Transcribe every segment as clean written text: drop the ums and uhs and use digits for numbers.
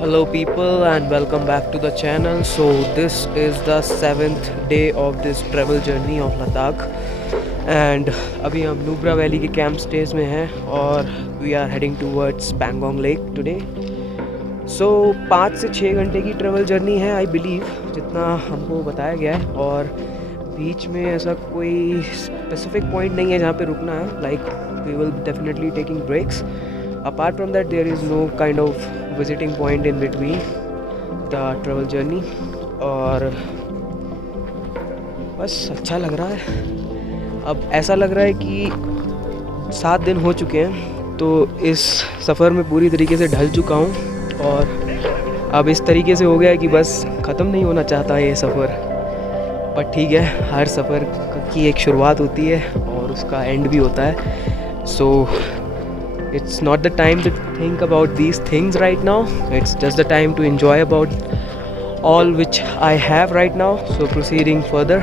Hello people and welcome back to the channel. So this is the 7th day of this travel journey of Ladakh and अभी हम Nubra valley के camp stage में हैं और we are heading towards Pangong lake today. So 5 से 6 घंटे की travel journey है आई बिलीव, जितना हमको बताया गया है. और बीच में ऐसा कोई स्पेसिफिक पॉइंट नहीं है जहाँ पे रुकना है. Like we will definitely taking breaks. Apart from that, there is no kind of visiting point in between the travel journey. और बस अच्छा लग रहा है. अब ऐसा लग रहा है कि 7 दिन हो चुके हैं तो इस सफ़र में पूरी तरीके से ढल चुका हूँ और अब इस तरीके से हो गया है कि बस ख़त्म नहीं होना चाहता ये सफ़र. पर ठीक है, हर सफ़र की एक शुरुआत होती है और उसका एंड भी होता है. सो it's not the time to think about these things right now. It's just the time to enjoy about all which I have right now. So proceeding further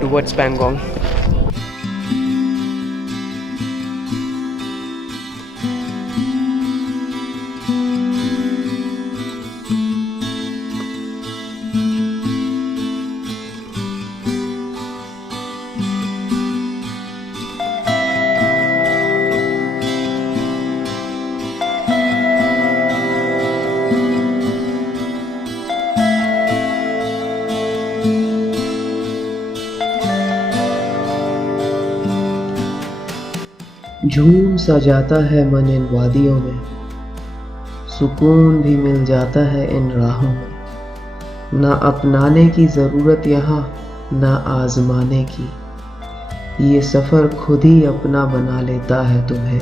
towards Pangong. झूम सा जाता है मन इन वादियों में, सुकून भी मिल जाता है इन राहों में. ना अपनाने की ज़रूरत यहाँ, ना आजमाने की. ये सफ़र खुद ही अपना बना लेता है तुम्हें.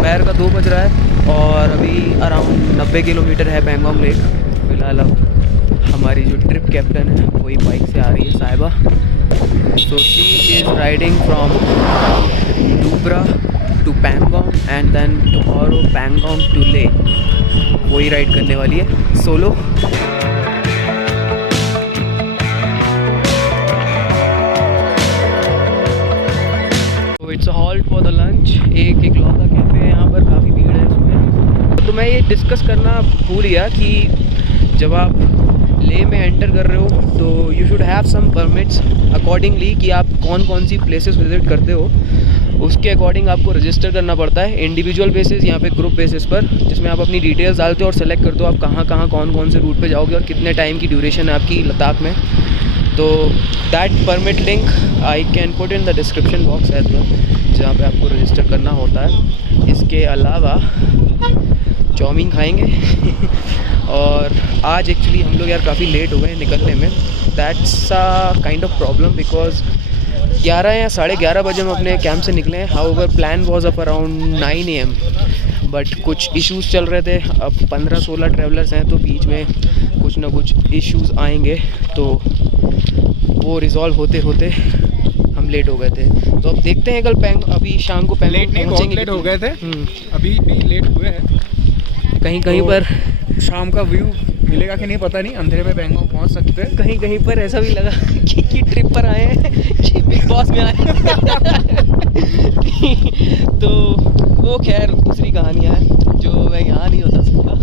दोपहर का 2 बज रहा है और अभी अराउंड 90 किलोमीटर है पैंगोंग लेक। फिलहाल अब हमारी जो ट्रिप कैप्टन है वही बाइक से आ रही है, Sahiba. So she is riding from Nubra to Pangong and then tomorrow Pangong to Leh. वही राइड करने वाली है solo. It's a halt for the lunch. एक लौता कैफ़े है यहाँ पर, काफ़ी भीड़ है इसमें। तो मैं ये डिस्कस करना भूल गया कि जब आप ले में एंटर कर रहे हो तो you should have some permits accordingly कि आप कौन कौन सी प्लेसेस विजिट करते हो, उसके अकॉर्डिंग आपको रजिस्टर करना पड़ता है इंडिविजुअल बेसिस, यहाँ पे ग्रुप बेसिस पर, जिसमें आप अपनी डिटेल्स डालते हो और सेलेक्ट करते हो आप कहाँ कौन कौन से रूट पे जाओगे और कितने टाइम की ड्यूरेशन है आपकी लद्दाख में। तो that permit link I can put in the description box as well, जहाँ पे आपको रजिस्टर करना होता है। इसके अलावा चाउमीन खाएंगे और आज एक्चुअली हम लोग यार काफ़ी लेट हो गए निकलने में। That's a kind of problem because 11 या 11:30 बजे हम अपने कैंप से निकले हैं। However plan was up around 9 AM, but कुछ इश्यूज़ चल रहे थे। अब 15-16 ट्रैवलर्स हैं तो बीच में कुछ ना कुछ इश्यूज़ आएंगे, तो वो रिज़ॉल्व होते होते हम लेट हो गए थे। तो अब देखते हैं कल अभी शाम को लेट नहीं, बहुत लेट हो गए थे। अभी भी लेट हुए हैं। कहीं तो पर शाम का व्यू मिलेगा कि नहीं पता नहीं, अंधेरे में पैंगोंग पहुंच सकते हैं। कहीं पर ऐसा भी लगा कि ट्रिप पर आए हैं कि बिग बॉस में आए हैं। तो वो खैर दूसरी कहानियाँ हैं जो मैं यहाँ नहीं बता सकता।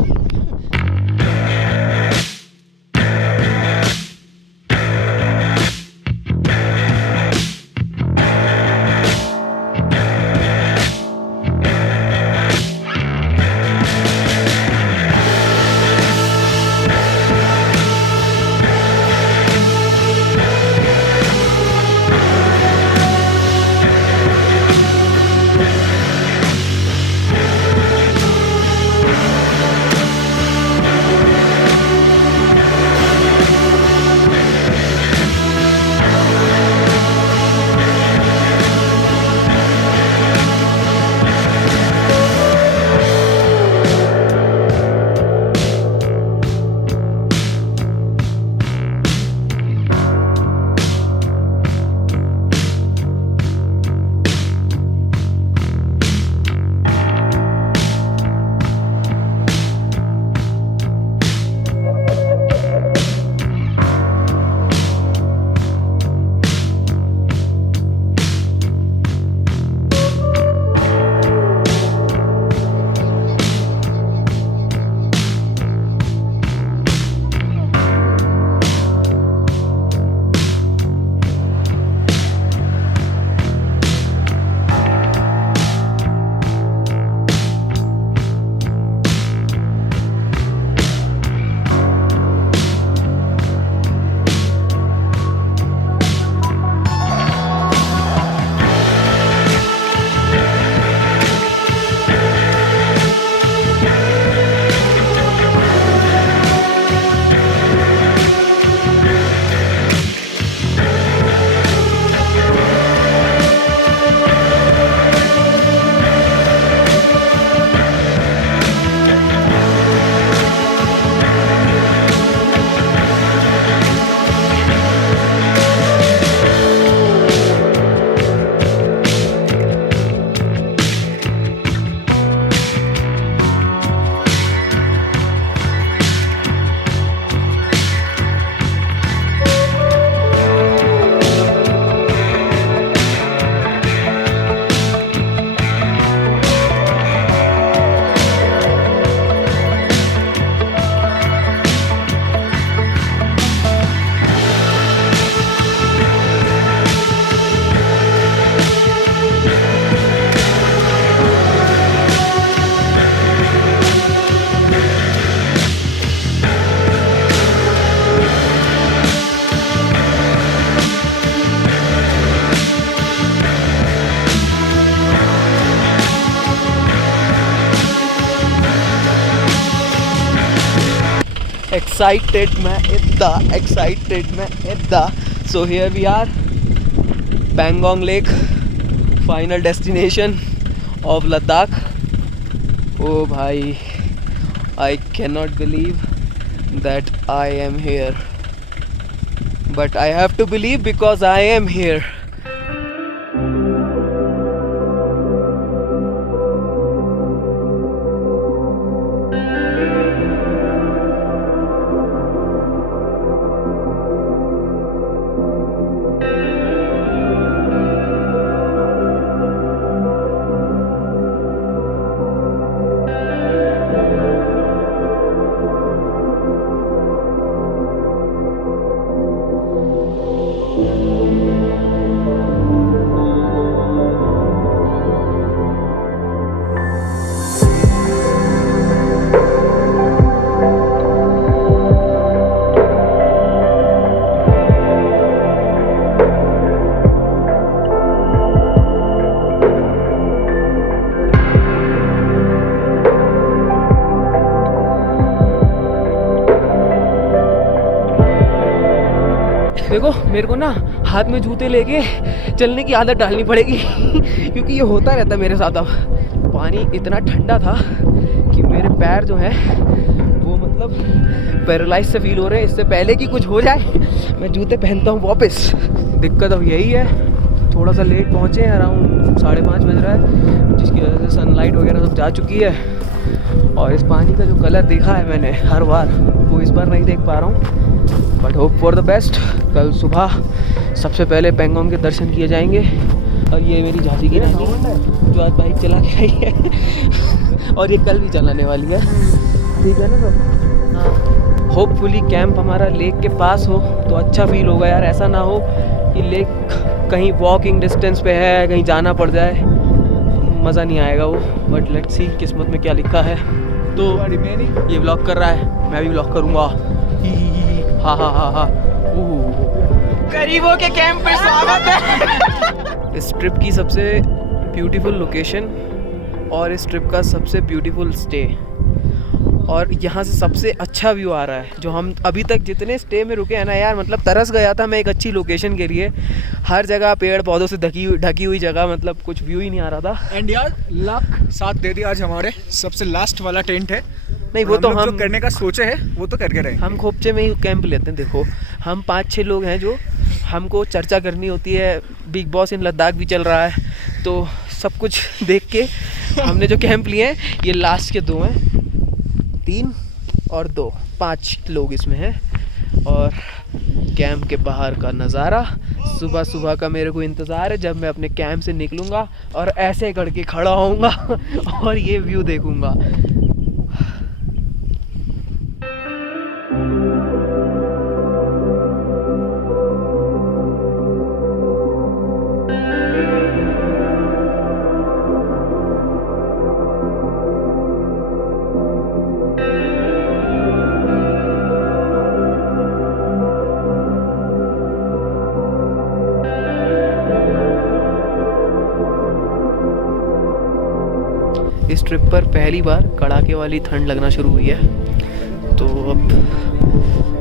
excited मैं इतना excited मैं इतना। So here we are, Pangong Lake, final destination of Ladakh. ओ भाई, I can not believe that I am here, but I have to believe because I am here. देखो, मेरे को ना हाथ में जूते लेके चलने की आदत डालनी पड़ेगी क्योंकि ये होता रहता है मेरे साथ. अब पानी इतना ठंडा था कि मेरे पैर जो हैं वो मतलब पैरालाइज से फील हो रहे हैं. इससे पहले कि कुछ हो जाए मैं जूते पहनता हूँ वापस. दिक्कत अब यही है, थोड़ा सा लेट पहुँचे हैं, अराउंड 5:30 बज रहा है, जिसकी वजह से सनलाइट वगैरह सब जा चुकी है. और इस पानी का जो कलर देखा है मैंने हर बार, वो इस बार नहीं देख पा रहा हूँ. But hope for the best. कल सुबह सबसे पहले पेंगोंग के दर्शन किए जाएंगे. और ये मेरी झांसी की नानी जो आज बाइक चला के आई है और ये कल भी चलाने वाली है. ठीक है ना सब? हाँ. होपफुली कैंप हमारा लेक के पास हो तो अच्छा फील होगा यार. ऐसा ना हो कि लेक कहीं वॉकिंग डिस्टेंस पे है, कहीं जाना पड़ जाए, मज़ा नहीं आएगा वो. बट लेट्स सी किस्मत में क्या लिखा है. तो ये व्लॉग कर रहा है, मैं भी व्लॉग करूँगा. हा हा हा हा. गरीबों के कैंप पे स्वागत है. इस ट्रिप की सबसे ब्यूटीफुल लोकेशन और इस ट्रिप का सबसे ब्यूटीफुल स्टे, और यहाँ से सबसे अच्छा व्यू आ रहा है. जो हम अभी तक जितने स्टे में रुके हैं ना यार, मतलब तरस गया था मैं एक अच्छी लोकेशन के लिए. हर जगह पेड़ पौधों से ढकी हुई जगह, मतलब कुछ व्यू ही नहीं आ रहा था. एंड यार लक साथ दे दिया. आज हमारे सबसे लास्ट वाला टेंट है. नहीं वो तो हम जो करने का सोचे है वो तो करके रहे. हम खोपचे में ही कैंप लेते हैं. देखो हम 5-6 लोग हैं जो हमको चर्चा करनी होती है. बिग बॉस इन लद्दाख भी चल रहा है, तो सब कुछ देख के हमने जो कैंप लिए हैं, ये लास्ट के 2 हैं, 3 और 2, 5 लोग इसमें हैं. और कैंप के बाहर का नज़ारा, सुबह सुबह का मेरे को इंतज़ार है जब मैं अपने कैंप से निकलूँगा और ऐसे करके खड़ा होऊंगा और ये व्यू देखूँगा. इस ट्रिप पर पहली बार कड़ाके वाली ठंड लगना शुरू हुई है, तो अब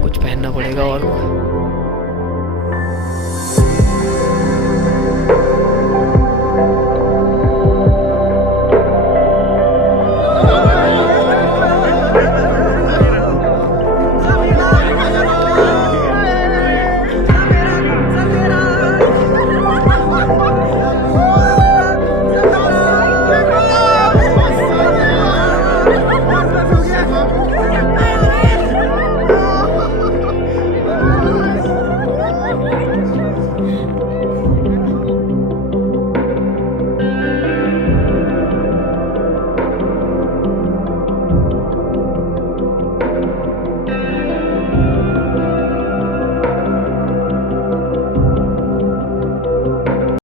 कुछ पहनना पड़ेगा. और